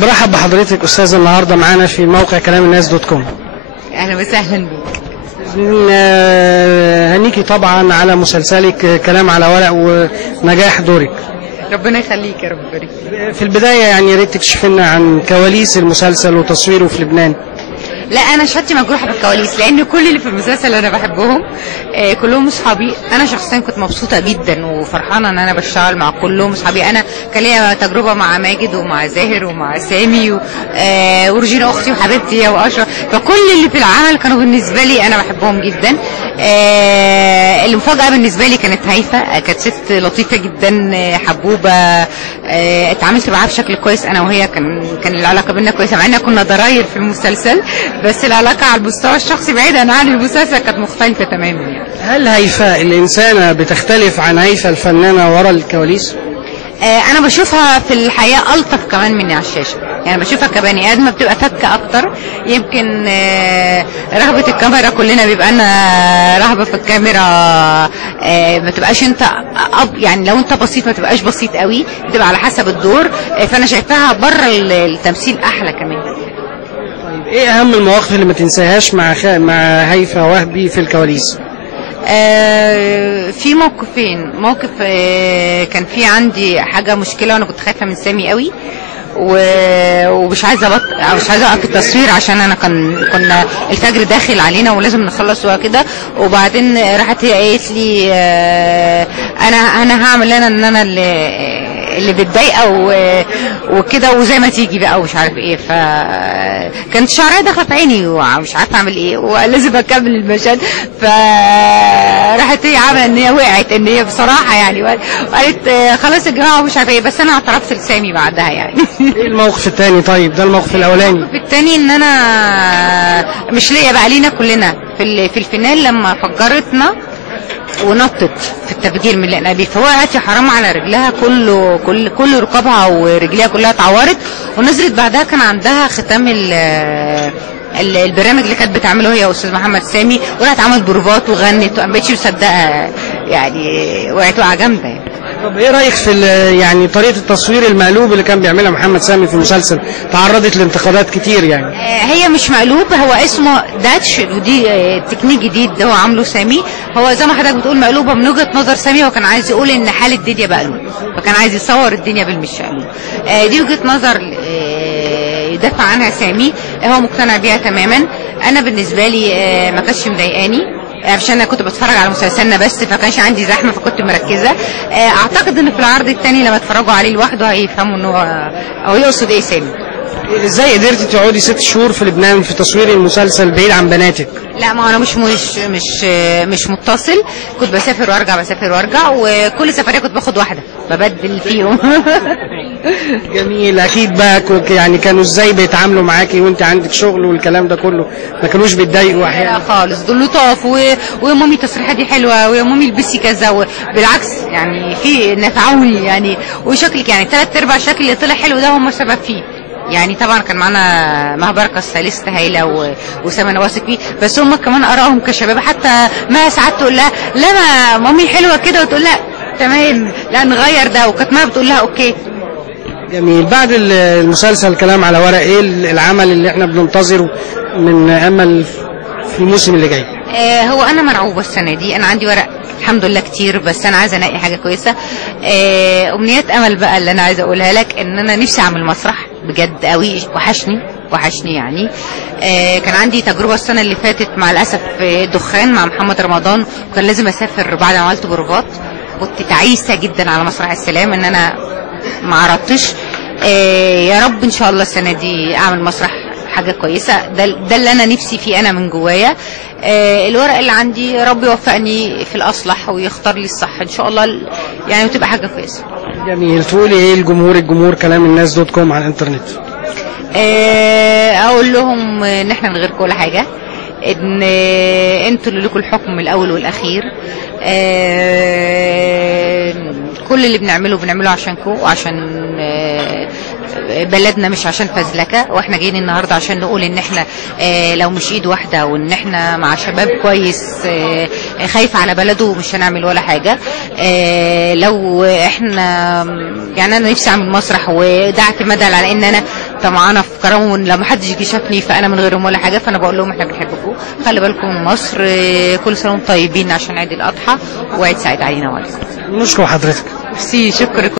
برحب بحضرتك أستاذة النهاردة معانا في موقع كلام الناس دوت كوم. اهلا وسهلا بيك. هنيكي طبعا على مسلسلك كلام على ورق ونجاح دورك. ربنا يخليك يا رب يبارك. في البداية يعني يا ريت تكشف لنا عن كواليس المسلسل وتصويره في لبنان. لا انا شهادتي مجروحه بالكواليس، لان كل اللي في المسلسل انا بحبهم، كلهم اصحابي. انا شخصيا كنت مبسوطه جدا وفرحانه ان انا بشتغل مع كلهم اصحابي. انا كان ليا تجربه مع ماجد ومع زاهر ومع سامي ورجينا اختي وحبيبتي واشرف، فكل اللي في العمل كانوا بالنسبه لي انا بحبهم جدا. المفاجاه بالنسبه لي كانت هيفا، كانت ست لطيفه جدا حبوبه، اتعاملت معاها بشكل كويس انا وهي، كان العلاقه بينا كويسه مع ان كنا ضراير في المسلسل، بس العلاقه على المستوى الشخصي بعيدا عن المسلسل كانت مختلفه تماما يعني. هل هيفا الإنسانة بتختلف عن هيفا الفنانة ورا الكواليس؟ انا بشوفها في الحياه الطف كمان مني على الشاشه، يعني بشوفها كبني ادمه بتبقى فكه اكتر. يمكن رهبه الكاميرا كلنا بيبقى لنا رهبه في الكاميرا، ما تبقاش انت يعني لو انت بسيط ما تبقاش بسيط قوي، بتبقى على حسب الدور. فانا شايفاها بره التمثيل احلى كمان. طيب ايه اهم المواقف اللي ما تنساهاش مع هيفا وهبي في الكواليس؟ في موقفين. موقف كان في عندي حاجه مشكله وانا كنت خايفه من سامي قوي، ومش عايزه مش عايزه اوقف التصوير عشان انا كنا الفجر داخل علينا ولازم نخلص وكده. وبعدين راحت هي قالت لي انا هعمل ان انا اللي متضايقه وكده وزي ما تيجي بقى ومش عارف ايه. فكانت شعرها داخله في عيني ومش عارفه اعمل ايه ولازم اكمل المشهد. فراحت هي عامله ان هي وقعت، ان هي بصراحه يعني وقالت خلاص يا جماعه ومش عارفه ايه، بس انا اعترفت لسامي بعدها يعني. ايه الموقف الثاني؟ طيب ده الموقف الاولاني. الموقف الثاني ان انا مش ليا بقى، لينا كلنا في الفينال لما فجرتنا ونطت في التفجير من الانابيب، فوقعت يا حرام على رجلها، كل ركابها ورجليها كلها اتعورت. ونزلت بعدها كان عندها ختام البرنامج اللي كانت بتعمله هي واستاذ محمد سامي، وراحت عملت بروفات وغنت وما بقتش مصدقه يعني، وقعت وقعه جامده يعني. طب ايه رايك في يعني طريقه التصوير المقلوب اللي كان بيعملها محمد سامي في المسلسل؟ تعرضت لانتقادات كتير يعني. هي مش مقلوب، هو اسمه داتش، ودي تكنيك جديد هو عامله سامي. هو زي ما حضرتك بتقول مقلوبه من وجهه نظر سامي، هو كان عايز يقول ان حال الدنيا مقلوب، فكان عايز يصور الدنيا بالمش مقلوب. دي وجهه نظر يدافع عنها سامي، هو مقتنع بيها تماما. انا بالنسبه لي ما كانتش مضايقاني عشان انا كنت بتفرج على مسلسلنا بس، فكانش عندي زحمه فكنت مركزه. اعتقد ان في العرض الثاني لما اتفرجوا عليه لوحده هيفهموا ان هو او يقصد ايه سامي. ازاي قدرتي تقعدي 6 شهور في لبنان في تصوير المسلسل بعيد عن بناتك؟ لا ما انا مش متصل، كنت بسافر وارجع بسافر وارجع، وكل سفريه كنت باخد واحده ببدل فيهم. جميل. اكيد بقى يعني كانوا ازاي بيتعاملوا معاكي وانت عندك شغل والكلام ده كله؟ ما كانوش بيتضايقوا احيانا؟ لا خالص، دول لطاف ويا مامي التصريحه دي حلوه، ويا مامي البسي كذا، بالعكس يعني في نفعوني يعني. وشكلك يعني 3/4 الشكل اللي طلع حلو ده هم السبب فيه يعني. طبعا كان معانا مهبركه ستايلست هايله وسما نواثق فيه، بس هم كمان ارائهم كشباب. حتى ما ساعات تقول لها لا ما مامي حلوه كده، وتقول لها تمام لا نغير ده، وكانت ما بتقول لها اوكي. جميل. بعد المسلسل كلام على ورق، ايه العمل اللي احنا بننتظره من امل في الموسم اللي جاي؟ هو انا مرعوبه السنه دي، انا عندي ورق الحمد لله كتير، بس انا عايزه انقي حاجه كويسه. امنيات امل بقى اللي انا عايزه اقولها لك ان انا نفسي اعمل مسرح بجد قوي، وحشني يعني. كان عندي تجربه السنه اللي فاتت مع الاسف دخان مع محمد رمضان، وكان لازم اسافر بعد ما عملت بروفات. كنت تعيسه جدا على مسرح السلام ان انا ما عرضتش. يا رب ان شاء الله السنه دي اعمل مسرح حاجه كويسه، ده اللي انا نفسي فيه انا من جوايا. الورق اللي عندي رب يوفقني في الاصلح ويختار لي الصح ان شاء الله يعني، وتبقى حاجه كويسه. جميل. تقولي ايه الجمهور كلام الناس دوت كوم على الانترنت؟ اقول لهم ان احنا من غير كل حاجه، ان انتوا اللي لكم الحكم من الاول والاخير. كل اللي بنعمله عشانكم وعشان بلدنا، مش عشان فزلكه. واحنا جايين النهارده عشان نقول ان احنا لو مش ايد واحده، وان احنا مع شباب كويس خايف على بلده، مش هنعمل ولا حاجه. لو احنا يعني انا نفسي اعمل مسرح، وده اعتماد على ان انا طمعانه في كرمهم، لما حدش يجي شافني فانا من غيرهم ولا حاجه، فانا بقول لهم احنا بنحبكم، خلي بالكم من مصر، كل سنه وانتم طيبين عشان عيد الاضحى، وعيد سعيد علينا وعليكم. نشكر حضرتك. ميرسي، شكرا.